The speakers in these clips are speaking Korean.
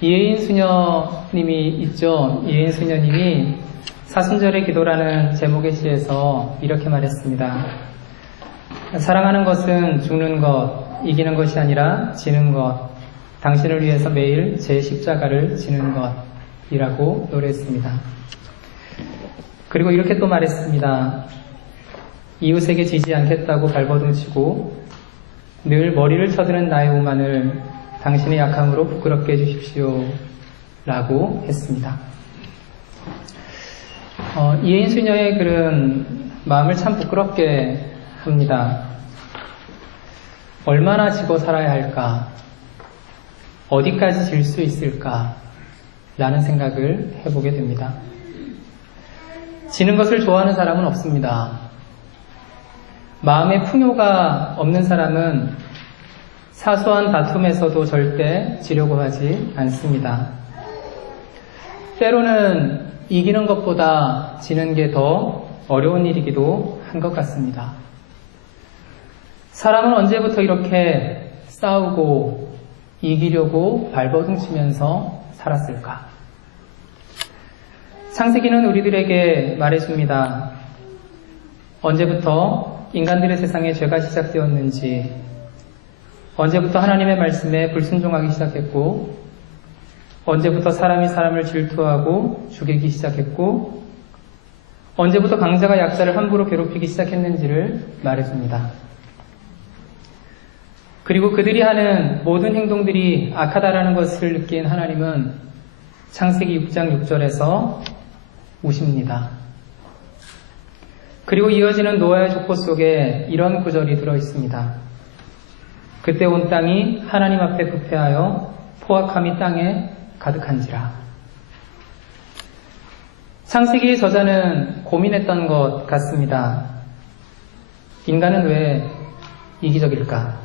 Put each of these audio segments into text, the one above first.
이혜인 수녀님이 있죠. 이혜인 수녀님이 사순절의 기도라는 제목의 시에서 이렇게 말했습니다. 사랑하는 것은 죽는 것, 이기는 것이 아니라 지는 것, 당신을 위해서 매일 제 십자가를 지는 것이라고 노래했습니다. 그리고 이렇게 또 말했습니다. 이웃에게 지지 않겠다고 발버둥치고 늘 머리를 쳐드는 나의 오만을 당신의 약함으로 부끄럽게 해주십시오 라고 했습니다. 이혜인 수녀의 글은 마음을 참 부끄럽게 합니다. 얼마나 지고 살아야 할까? 어디까지 질 수 있을까? 라는 생각을 해보게 됩니다. 지는 것을 좋아하는 사람은 없습니다. 마음에 풍요가 없는 사람은 사소한 다툼에서도 절대 지려고 하지 않습니다. 때로는 이기는 것보다 지는 게 더 어려운 일이기도 한 것 같습니다. 사람은 언제부터 이렇게 싸우고 이기려고 발버둥치면서 살았을까? 창세기는 우리들에게 말해줍니다. 언제부터 인간들의 세상에 죄가 시작되었는지, 언제부터 하나님의 말씀에 불순종하기 시작했고, 언제부터 사람이 사람을 질투하고 죽이기 시작했고, 언제부터 강자가 약자를 함부로 괴롭히기 시작했는지를 말해줍니다. 그리고 그들이 하는 모든 행동들이 악하다라는 것을 느낀 하나님은 창세기 6장 6절에서 우십니다. 그리고 이어지는 노아의 족보 속에 이런 구절이 들어있습니다. 그때 온 땅이 하나님 앞에 부패하여 포악함이 땅에 가득한지라. 창세기의 저자는 고민했던 것 같습니다. 인간은 왜 이기적일까?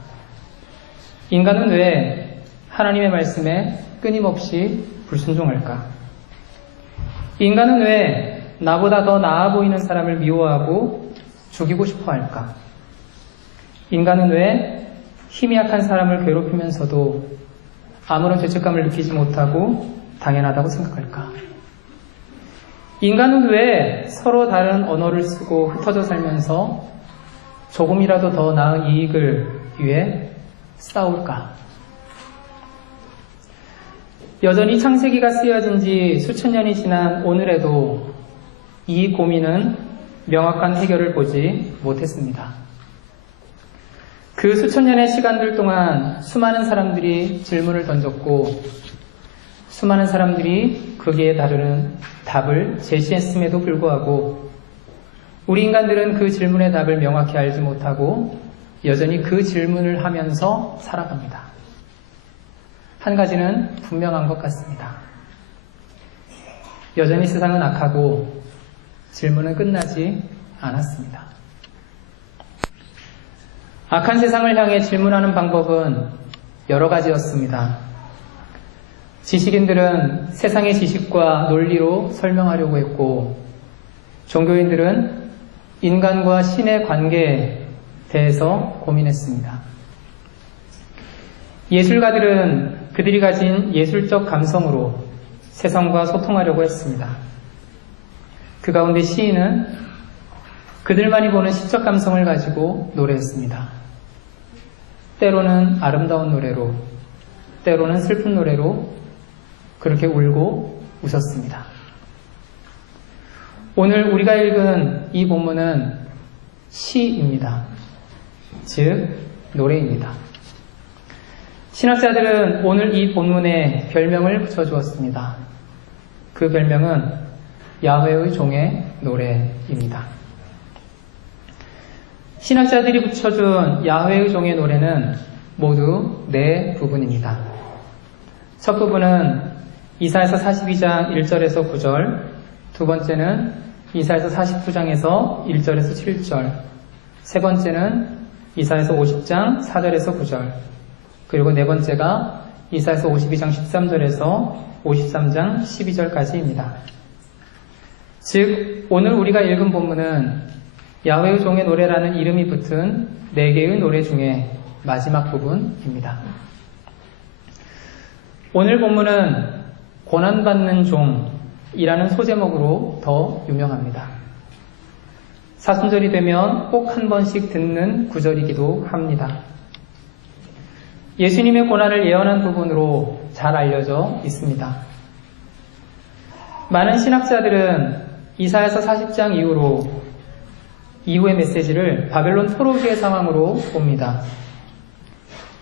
인간은 왜 하나님의 말씀에 끊임없이 불순종할까? 인간은 왜 나보다 더 나아 보이는 사람을 미워하고 죽이고 싶어 할까? 인간은 왜 힘이 약한 사람을 괴롭히면서도 아무런 죄책감을 느끼지 못하고 당연하다고 생각할까? 인간은 왜 서로 다른 언어를 쓰고 흩어져 살면서 조금이라도 더 나은 이익을 위해 싸울까? 여전히 창세기가 쓰여진 지 수천 년이 지난 오늘에도 이 고민은 명확한 해결을 보지 못했습니다. 그 수천 년의 시간들 동안 수많은 사람들이 질문을 던졌고 수많은 사람들이 거기에 다루는 답을 제시했음에도 불구하고 우리 인간들은 그 질문의 답을 명확히 알지 못하고 여전히 그 질문을 하면서 살아갑니다. 한 가지는 분명한 것 같습니다. 여전히 세상은 악하고 질문은 끝나지 않았습니다. 악한 세상을 향해 질문하는 방법은 여러 가지였습니다. 지식인들은 세상의 지식과 논리로 설명하려고 했고, 종교인들은 인간과 신의 관계에 대해서 고민했습니다. 예술가들은 그들이 가진 예술적 감성으로 세상과 소통하려고 했습니다. 그 가운데 시인은 그들만이 보는 시적 감성을 가지고 노래했습니다. 때로는 아름다운 노래로, 때로는 슬픈 노래로 그렇게 울고 웃었습니다. 오늘 우리가 읽은 이 본문은 시입니다. 즉, 노래입니다. 신학자들은 오늘 이 본문에 별명을 붙여주었습니다. 그 별명은 야훼의 종의 노래입니다. 신학자들이 붙여준 야훼의 종의 노래는 모두 4부분입니다. 첫 부분은 이사야서 42장 1절에서 9절, 두 번째는 이사야서 49장에서 1절에서 7절, 세 번째는 이사야서 50장 4절에서 9절, 그리고 네 번째가 이사야서 52장 13절에서 53장 12절까지입니다. 즉, 오늘 우리가 읽은 본문은 야훼의 종의 노래라는 이름이 붙은 4개의 노래 중에 마지막 부분입니다. 오늘 본문은 고난받는 종이라는 소제목으로 더 유명합니다. 사순절이 되면 꼭 한 번씩 듣는 구절이기도 합니다. 예수님의 고난을 예언한 부분으로 잘 알려져 있습니다. 많은 신학자들은 이사야서 40장 이후의 메시지를 바벨론 포로기의 상황으로 봅니다.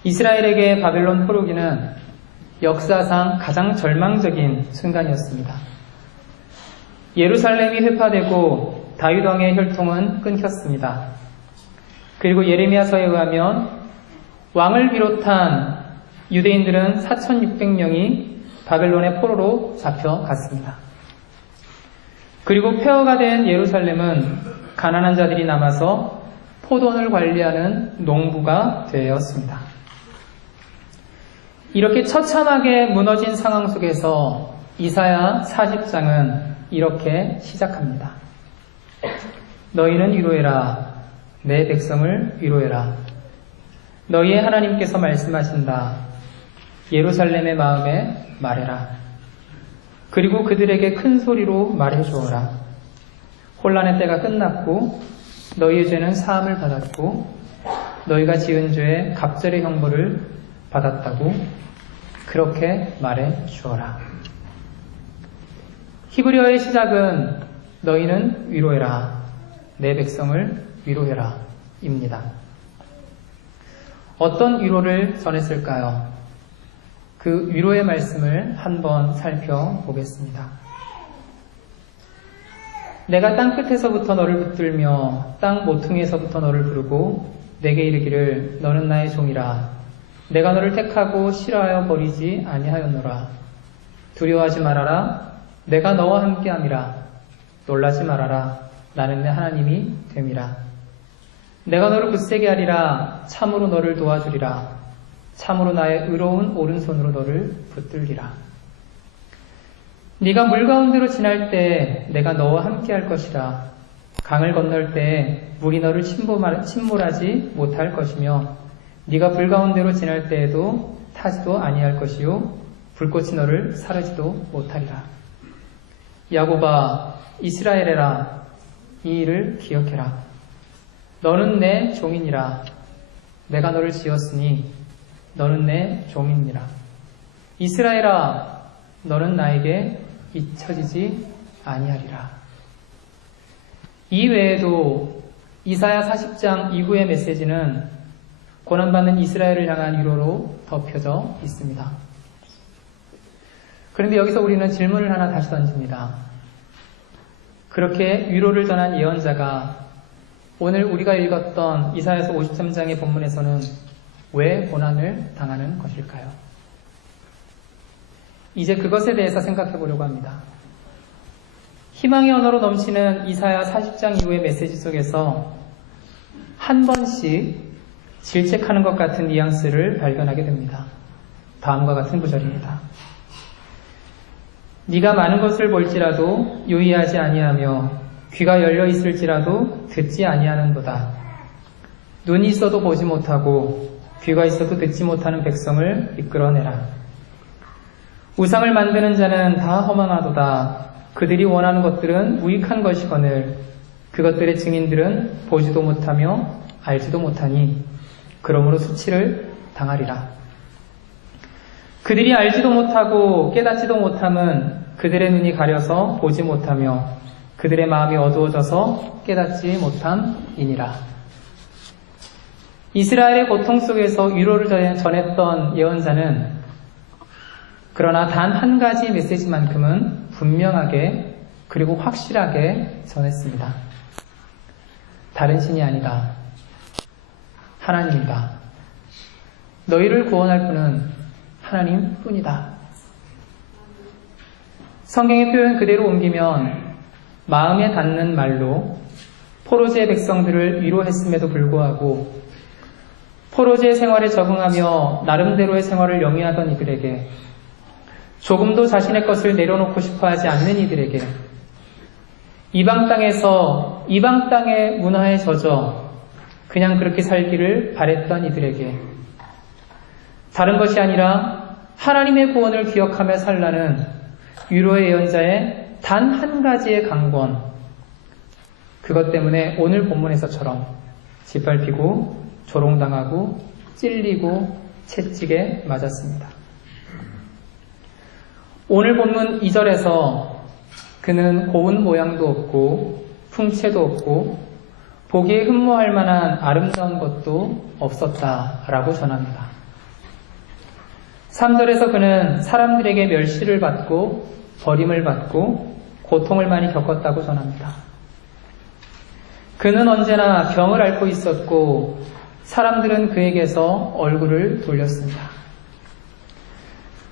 이스라엘에게 바벨론 포로기는 역사상 가장 절망적인 순간이었습니다. 예루살렘이 회파되고 다윗 왕의 혈통은 끊겼습니다. 그리고 예레미야서에 의하면 왕을 비롯한 유대인들은 4,600명이 바벨론의 포로로 잡혀갔습니다. 그리고 폐허가 된 예루살렘은 가난한 자들이 남아서 포도원을 관리하는 농부가 되었습니다. 이렇게 처참하게 무너진 상황 속에서 이사야 40장은 이렇게 시작합니다. 너희는 위로해라. 내 백성을 위로해라. 너희의 하나님께서 말씀하신다. 예루살렘의 마음에 말해라. 그리고 그들에게 큰 소리로 말해주어라. 혼란의 때가 끝났고 너희의 죄는 사함을 받았고 너희가 지은 죄에 갑절의 형벌을 받았다고 그렇게 말해주어라. 히브리어의 시작은 너희는 위로해라. 내 백성을 위로해라. 입니다. 어떤 위로를 전했을까요? 그 위로의 말씀을 한번 살펴보겠습니다. 내가 땅끝에서부터 너를 붙들며 땅 모퉁이에서부터 너를 부르고 내게 이르기를 너는 나의 종이라. 내가 너를 택하고 싫어하여 버리지 아니하였노라. 두려워하지 말아라. 내가 너와 함께함이라. 놀라지 말아라. 나는 내 하나님이 됨이라. 내가 너를 굳세게 하리라. 참으로 너를 도와주리라. 참으로 나의 의로운 오른손으로 너를 붙들리라. 네가 물 가운데로 지날 때 내가 너와 함께할 것이라. 강을 건널 때 물이 너를 침몰하지 못할 것이며 네가 불 가운데로 지날 때에도 타지도 아니할 것이요 불꽃이 너를 사르지도 못하리라. 야곱아 이스라엘에라 이 일을 기억해라. 너는 내 종이니라. 내가 너를 지었으니 너는 내 종이니라. 이스라엘아 너는 나에게 잊혀지지 아니하리라. 이 외에도 이사야 40장 이후의 메시지는 고난받는 이스라엘을 향한 위로로 덮여져 있습니다. 그런데 여기서 우리는 질문을 하나 다시 던집니다. 그렇게 위로를 전한 예언자가 오늘 우리가 읽었던 이사야서 53장의 본문에서는 왜 고난을 당하는 것일까요? 이제 그것에 대해서 생각해 보려고 합니다. 희망의 언어로 넘치는 이사야 40장 이후의 메시지 속에서 한 번씩 질책하는 것 같은 뉘앙스를 발견하게 됩니다. 다음과 같은 구절입니다. 네가 많은 것을 볼지라도 유의하지 아니하며 귀가 열려 있을지라도 듣지 아니하는도다. 눈이 있어도 보지 못하고 귀가 있어도 듣지 못하는 백성을 이끌어내라. 우상을 만드는 자는 다 허망하도다. 그들이 원하는 것들은 무익한 것이거늘 그것들의 증인들은 보지도 못하며 알지도 못하니 그러므로 수치를 당하리라. 그들이 알지도 못하고 깨닫지도 못함은 그들의 눈이 가려서 보지 못하며 그들의 마음이 어두워져서 깨닫지 못함이니라. 이스라엘의 고통 속에서 위로를 전했던 예언자는 그러나 단 한 가지 메시지만큼은 분명하게 그리고 확실하게 전했습니다. 다른 신이 아니다. 하나님이다. 너희를 구원할 분은 하나님뿐이다. 성경의 표현 그대로 옮기면 마음에 닿는 말로 포로제의 백성들을 위로했음에도 불구하고 포로제 생활에 적응하며 나름대로의 생활을 영위하던 이들에게 조금도 자신의 것을 내려놓고 싶어하지 않는 이들에게 이방 땅에서 이방 땅의 문화에 젖어 그냥 그렇게 살기를 바랬던 이들에게 다른 것이 아니라 하나님의 구원을 기억하며 살라는 위로의 예언자의 단 한 가지의 강권, 그것 때문에 오늘 본문에서처럼 짓밟히고 조롱당하고 찔리고 채찍에 맞았습니다. 오늘 본문 2절에서 그는 고운 모양도 없고 풍채도 없고 보기에 흠모할 만한 아름다운 것도 없었다라고 전합니다. 3절에서 그는 사람들에게 멸시를 받고 버림을 받고 고통을 많이 겪었다고 전합니다. 그는 언제나 병을 앓고 있었고 사람들은 그에게서 얼굴을 돌렸습니다.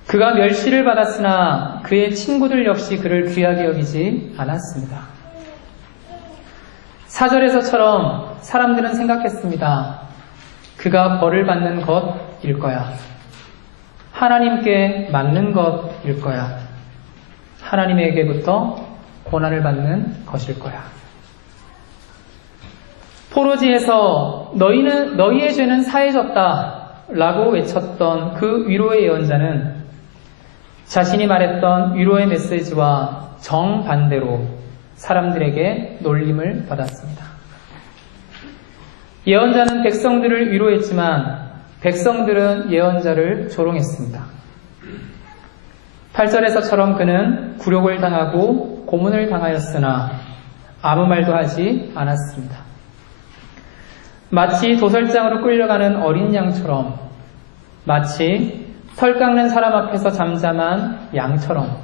그가 멸시를 받았으나 그의 친구들 역시 그를 귀하게 여기지 않았습니다. 4절에서처럼 사람들은 생각했습니다. 그가 벌을 받는 것일 거야. 하나님께 맞는 것일 거야. 하나님에게부터 고난을 받는 것일 거야. 포로지에서 너희의 죄는 사해졌다 라고 외쳤던 그 위로의 예언자는 자신이 말했던 위로의 메시지와 정반대로 사람들에게 놀림을 받았습니다. 예언자는 백성들을 위로했지만 백성들은 예언자를 조롱했습니다. 8절에서처럼 그는 굴욕을 당하고 고문을 당하였으나 아무 말도 하지 않았습니다. 마치 도살장으로 끌려가는 어린 양처럼, 마치 털 깎는 사람 앞에서 잠잠한 양처럼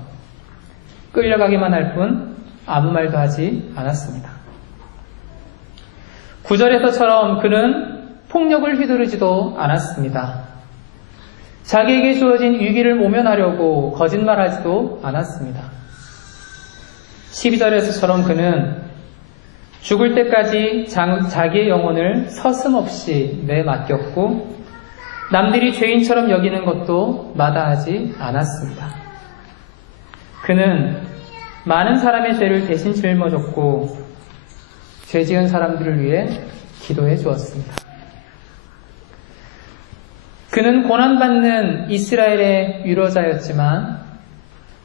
끌려가기만 할 뿐 아무 말도 하지 않았습니다. 9절에서처럼 그는 폭력을 휘두르지도 않았습니다. 자기에게 주어진 위기를 모면하려고 거짓말하지도 않았습니다. 12절에서처럼 그는 죽을 때까지 자기의 영혼을 서슴없이 내맡겼고 남들이 죄인처럼 여기는 것도 마다하지 않았습니다. 그는 많은 사람의 죄를 대신 짊어졌고 죄 지은 사람들을 위해 기도해 주었습니다. 그는 고난받는 이스라엘의 위로자였지만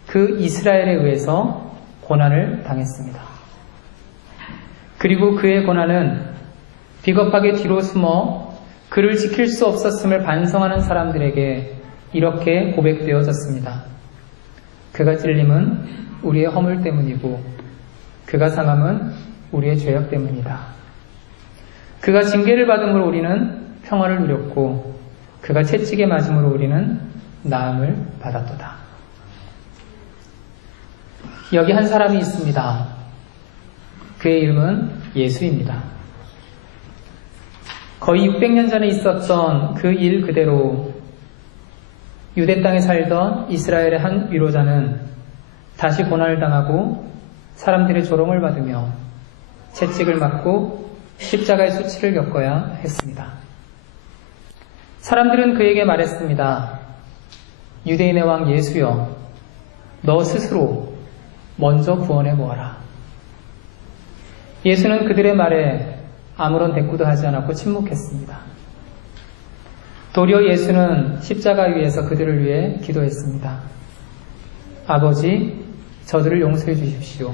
그 이스라엘에 의해서 고난을 당했습니다. 그리고 그의 고난은 비겁하게 뒤로 숨어 그를 지킬 수 없었음을 반성하는 사람들에게 이렇게 고백되어졌습니다. 그가 찔림은 우리의 허물 때문이고 그가 상함은 우리의 죄악 때문이다. 그가 징계를 받음으로 우리는 평화를 누렸고 그가 채찍에 맞음으로 우리는 나음을 받았도다. 여기 한 사람이 있습니다. 그의 이름은 예수입니다. 거의 600년 전에 있었던 그 일 그대로 유대 땅에 살던 이스라엘의 한 위로자는 다시 고난을 당하고 사람들의 조롱을 받으며 채찍을 맞고 십자가의 수치를 겪어야 했습니다. 사람들은 그에게 말했습니다. 유대인의 왕 예수여, 너 스스로 먼저 구원해 보아라. 예수는 그들의 말에 아무런 대꾸도 하지 않았고 침묵했습니다. 도리어 예수는 십자가 위에서 그들을 위해 기도했습니다. 아버지, 저들을 용서해 주십시오.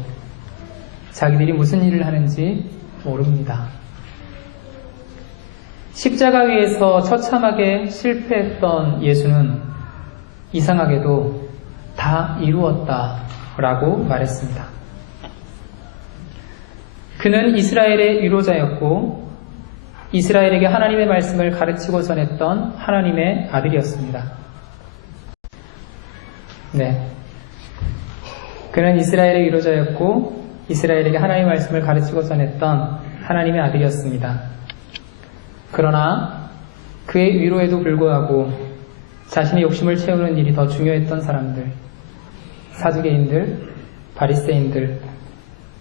자기들이 무슨 일을 하는지 모릅니다. 십자가 위에서 처참하게 실패했던 예수는 이상하게도 다 이루었다라고 말했습니다. 그는 이스라엘의 위로자였고 이스라엘에게 하나님의 말씀을 가르치고 전했던 하나님의 아들이었습니다. 네. 그는 이스라엘의 위로자였고 이스라엘에게 하나님의 말씀을 가르치고 전했던 하나님의 아들이었습니다. 그러나 그의 위로에도 불구하고 자신의 욕심을 채우는 일이 더 중요했던 사람들, 사두개인들, 바리새인들,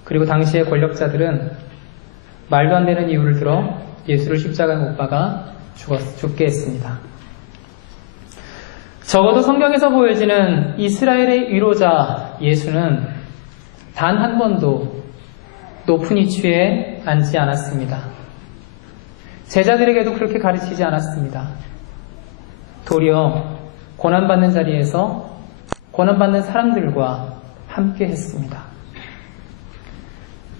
그리고 당시의 권력자들은 말도 안 되는 이유를 들어 예수를 십자가에 못 박아 죽게 했습니다. 적어도 성경에서 보여지는 이스라엘의 위로자 예수는 단 한 번도 높은 위치에 앉지 않았습니다. 제자들에게도 그렇게 가르치지 않았습니다. 도리어 고난받는 자리에서 고난받는 사람들과 함께 했습니다.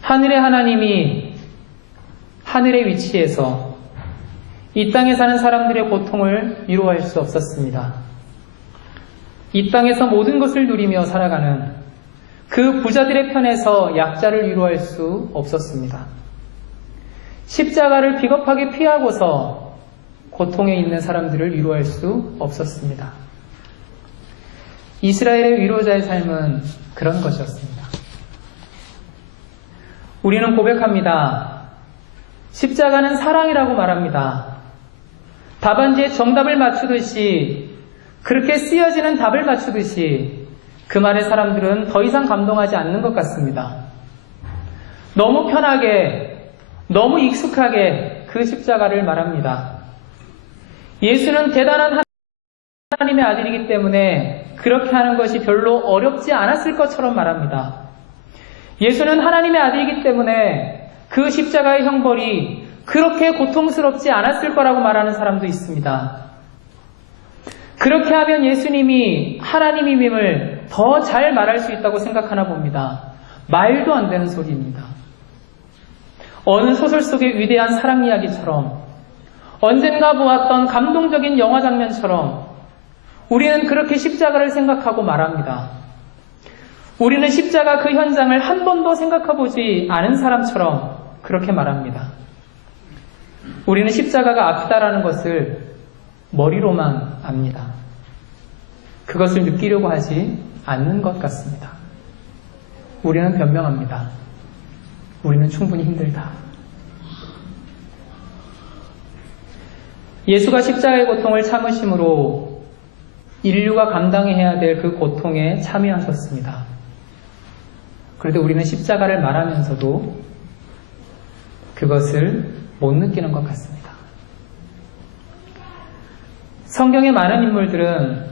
하늘의 하나님이 하늘의 위치에서 이 땅에 사는 사람들의 고통을 위로할 수 없었습니다. 이 땅에서 모든 것을 누리며 살아가는 그 부자들의 편에서 약자를 위로할 수 없었습니다. 십자가를 비겁하게 피하고서 고통에 있는 사람들을 위로할 수 없었습니다. 이스라엘의 위로자의 삶은 그런 것이었습니다. 우리는 고백합니다. 십자가는 사랑이라고 말합니다. 답안지에 정답을 맞추듯이, 그렇게 쓰여지는 답을 맞추듯이 그 말에 사람들은 더 이상 감동하지 않는 것 같습니다. 너무 편하게, 너무 익숙하게 그 십자가를 말합니다. 예수는 대단한 하나님의 아들이기 때문에 그렇게 하는 것이 별로 어렵지 않았을 것처럼 말합니다. 예수는 하나님의 아들이기 때문에 그 십자가의 형벌이 그렇게 고통스럽지 않았을 거라고 말하는 사람도 있습니다. 그렇게 하면 예수님이 하나님임을 더 잘 말할 수 있다고 생각하나 봅니다. 말도 안 되는 소리입니다. 어느 소설 속의 위대한 사랑 이야기처럼, 언젠가 보았던 감동적인 영화 장면처럼 우리는 그렇게 십자가를 생각하고 말합니다. 우리는 십자가 그 현장을 한 번도 생각해보지 않은 사람처럼 그렇게 말합니다. 우리는 십자가가 아프다라는 것을 머리로만 압니다. 그것을 느끼려고 하지 않는 것 같습니다. 우리는 변명합니다. 우리는 충분히 힘들다. 예수가 십자가의 고통을 참으심으로 인류가 감당해야 될 그 고통에 참여하셨습니다. 그런데 우리는 십자가를 말하면서도 그것을 못 느끼는 것 같습니다. 성경의 많은 인물들은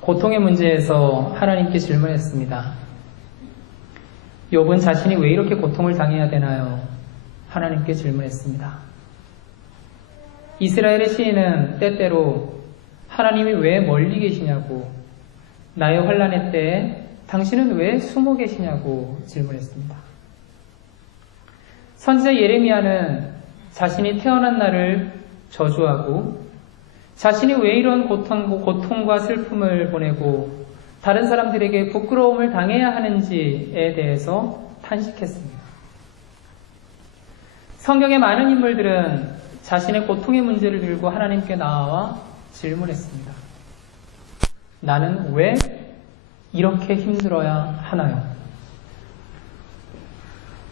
고통의 문제에서 하나님께 질문했습니다. 욥은 자신이 왜 이렇게 고통을 당해야 되나요? 하나님께 질문했습니다. 이스라엘의 시인은 때때로 하나님이 왜 멀리 계시냐고, 나의 환난의 때에 당신은 왜 숨어 계시냐고 질문했습니다. 선지자 예레미야는 자신이 태어난 날을 저주하고 자신이 왜 이런 고통과 슬픔을 보내고 다른 사람들에게 부끄러움을 당해야 하는지에 대해서 탄식했습니다. 성경의 많은 인물들은 자신의 고통의 문제를 들고 하나님께 나아와 질문했습니다. 나는 왜 이렇게 힘들어야 하나요?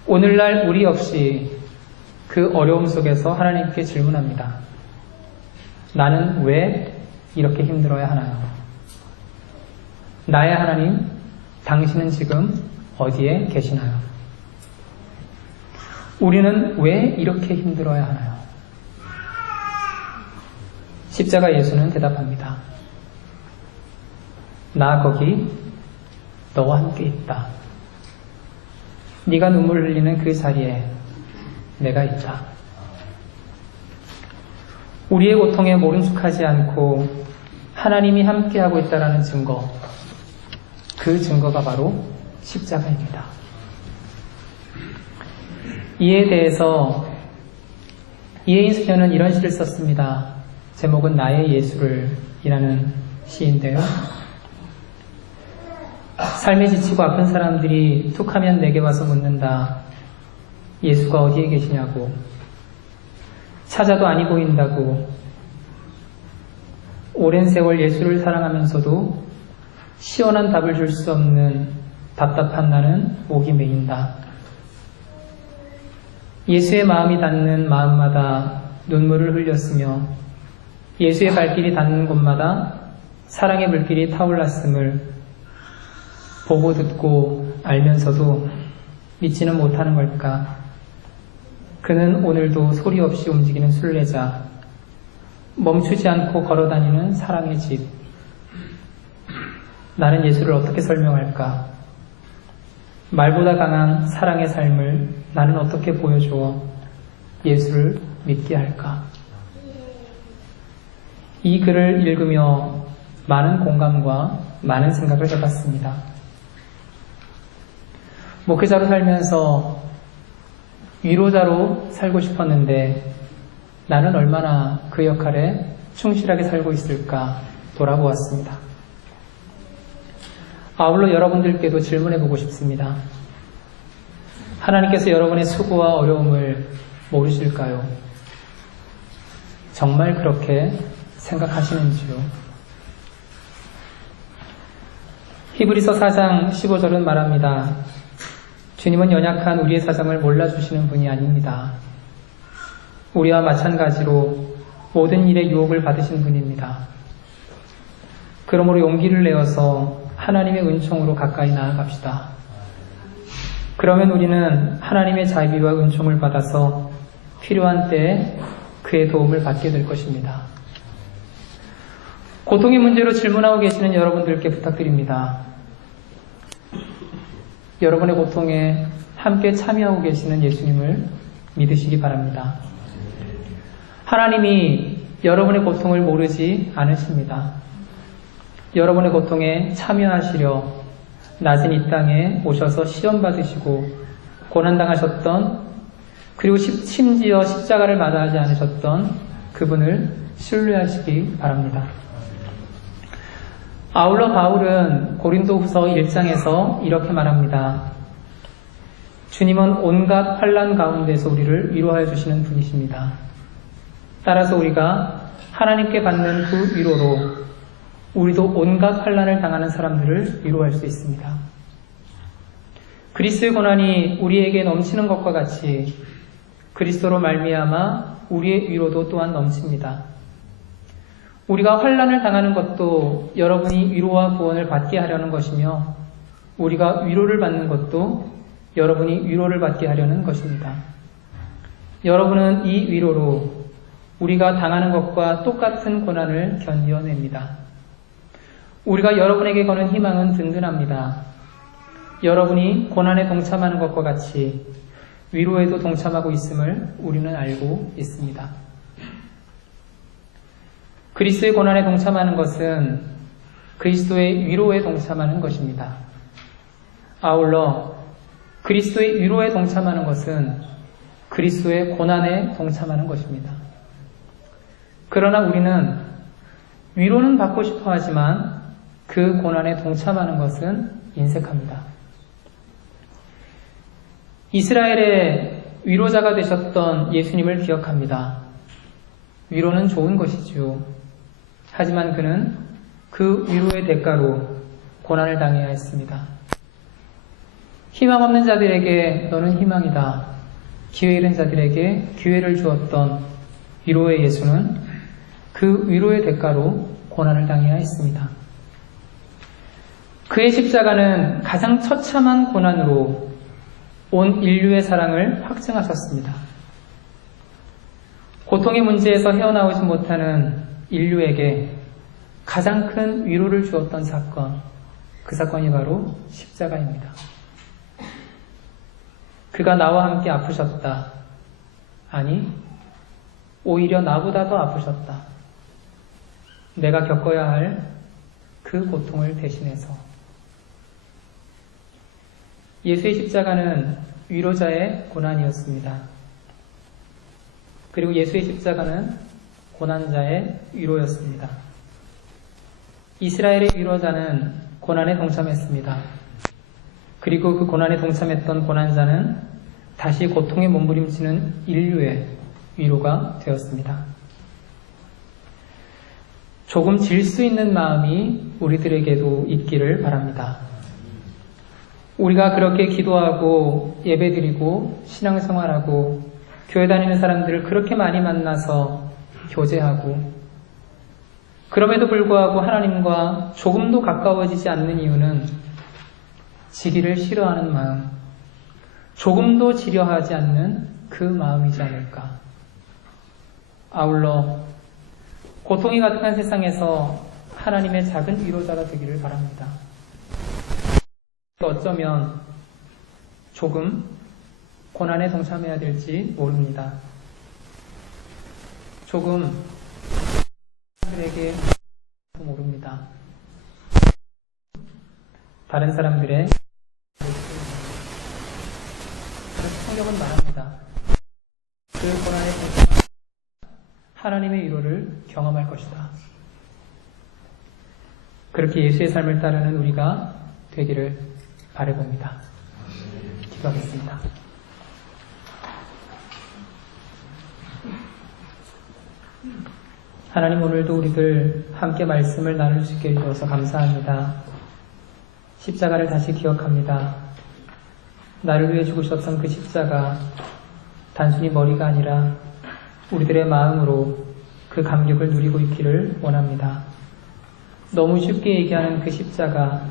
오늘날 우리 역시 그 어려움 속에서 하나님께 질문합니다. 나는 왜 이렇게 힘들어야 하나요? 나의 하나님, 당신은 지금 어디에 계시나요? 우리는 왜 이렇게 힘들어야 하나요? 십자가 예수는 대답합니다. 나 거기 너와 함께 있다. 네가 눈물 흘리는 그 자리에 내가 있다. 우리의 고통에 모른 척하지 않고 하나님이 함께하고 있다는 증거, 그 증거가 바로 십자가입니다. 이에 대해서 이혜인 수녀는 이런 시를 썼습니다. 제목은 나의 예수를 이라는 시인데요. 삶에 지치고 아픈 사람들이 툭하면 내게 와서 묻는다. 예수가 어디에 계시냐고. 찾아도 아니 보인다고. 오랜 세월 예수를 사랑하면서도 시원한 답을 줄 수 없는 답답한 나는 목이 메인다. 예수의 마음이 닿는 마음마다 눈물을 흘렸으며 예수의 발길이 닿는 곳마다 사랑의 물길이 타올랐음을 보고 듣고 알면서도 믿지는 못하는 걸까? 그는 오늘도 소리 없이 움직이는 순례자, 멈추지 않고 걸어다니는 사랑의 집. 나는 예수를 어떻게 설명할까? 말보다 강한 사랑의 삶을 나는 어떻게 보여주어 예수를 믿게 할까? 이 글을 읽으며 많은 공감과 많은 생각을 해봤습니다. 목회자로 살면서 위로자로 살고 싶었는데 나는 얼마나 그 역할에 충실하게 살고 있을까 돌아보았습니다. 아울러 여러분들께도 질문해보고 싶습니다. 하나님께서 여러분의 수고와 어려움을 모르실까요? 정말 그렇게 생각하시는지요? 히브리서 4장 15절은 말합니다. 주님은 연약한 우리의 사정을 몰라주시는 분이 아닙니다. 우리와 마찬가지로 모든 일에 유혹을 받으신 분입니다. 그러므로 용기를 내어서 하나님의 은총으로 가까이 나아갑시다. 그러면 우리는 하나님의 자비와 은총을 받아서 필요한 때에 그의 도움을 받게 될 것입니다. 고통의 문제로 질문하고 계시는 여러분들께 부탁드립니다. 여러분의 고통에 함께 참여하고 계시는 예수님을 믿으시기 바랍니다. 하나님이 여러분의 고통을 모르지 않으십니다. 여러분의 고통에 참여하시려 낮은 이 땅에 오셔서 시험 받으시고 고난당하셨던, 그리고 심지어 십자가를 마다하지 않으셨던 그분을 신뢰하시기 바랍니다. 아울러 바울은 고린도후서 1장에서 이렇게 말합니다. 주님은 온갖 환난 가운데서 우리를 위로하여 주시는 분이십니다. 따라서 우리가 하나님께 받는 그 위로로 우리도 온갖 환난을 당하는 사람들을 위로할 수 있습니다. 그리스도의 고난이 우리에게 넘치는 것과 같이 그리스도로 말미암아 우리의 위로도 또한 넘칩니다. 우리가 환난을 당하는 것도 여러분이 위로와 구원을 받게 하려는 것이며, 우리가 위로를 받는 것도 여러분이 위로를 받게 하려는 것입니다. 여러분은 이 위로로 우리가 당하는 것과 똑같은 고난을 견뎌냅니다. 우리가 여러분에게 거는 희망은 든든합니다. 여러분이 고난에 동참하는 것과 같이 위로에도 동참하고 있음을 우리는 알고 있습니다. 그리스도의 고난에 동참하는 것은 그리스도의 위로에 동참하는 것입니다. 아울러 그리스도의 위로에 동참하는 것은 그리스도의 고난에 동참하는 것입니다. 그러나 우리는 위로는 받고 싶어 하지만 그 고난에 동참하는 것은 인색합니다. 이스라엘의 위로자가 되셨던 예수님을 기억합니다. 위로는 좋은 것이죠. 하지만 그는 그 위로의 대가로 고난을 당해야 했습니다. 희망 없는 자들에게 너는 희망이다, 기회 잃은 자들에게 기회를 주었던 위로의 예수는 그 위로의 대가로 고난을 당해야 했습니다. 그의 십자가는 가장 처참한 고난으로 온 인류의 사랑을 확증하셨습니다. 고통의 문제에서 헤어나오지 못하는 인류에게 가장 큰 위로를 주었던 사건, 그 사건이 바로 십자가입니다. 그가 나와 함께 아프셨다. 아니, 오히려 나보다 더 아프셨다. 내가 겪어야 할 그 고통을 대신해서. 예수의 십자가는 위로자의 고난이었습니다. 그리고 예수의 십자가는 고난자의 위로였습니다. 이스라엘의 위로자는 고난에 동참했습니다. 그리고 그 고난에 동참했던 고난자는 다시 고통에 몸부림치는 인류의 위로가 되었습니다. 조금 질 수 있는 마음이 우리들에게도 있기를 바랍니다. 우리가 그렇게 기도하고 예배드리고 신앙생활하고 교회 다니는 사람들을 그렇게 많이 만나서 교제하고, 그럼에도 불구하고 하나님과 조금도 가까워지지 않는 이유는 지기를 싫어하는 마음, 조금도 지려하지 않는 그 마음이지 않을까. 아울러 고통이 가득한 세상에서 하나님의 작은 위로자가 되기를 바랍니다. 어쩌면 조금 고난에 동참해야 될지 모릅니다. 조금 사람들에게 모릅니다. 다른 사람들의 성경은 말합니다. 그 고난의 대가가 하나님의 위로를 경험할 것이다. 그렇게 예수의 삶을 따르는 우리가 되기를 바라봅니다. 기도하겠습니다. 하나님, 오늘도 우리들 함께 말씀을 나눌 수 있게 해주셔서 감사합니다. 십자가를 다시 기억합니다. 나를 위해 죽으셨던 그 십자가, 단순히 머리가 아니라 우리들의 마음으로 그 감격을 누리고 있기를 원합니다. 너무 쉽게 얘기하는 그 십자가,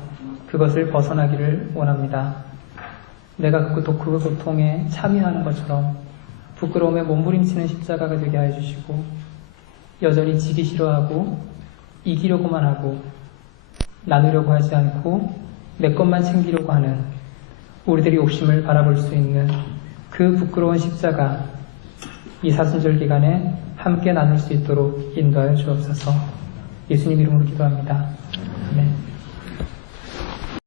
그것을 벗어나기를 원합니다. 내가 그 고통에 참여하는 것처럼 부끄러움에 몸부림치는 십자가가 되게 해주시고, 여전히 지기 싫어하고 이기려고만 하고 나누려고 하지 않고 내 것만 챙기려고 하는 우리들의 욕심을 바라볼 수 있는 그 부끄러운 십자가, 이 사순절 기간에 함께 나눌 수 있도록 인도하여 주옵소서. 예수님 이름으로 기도합니다. 아멘.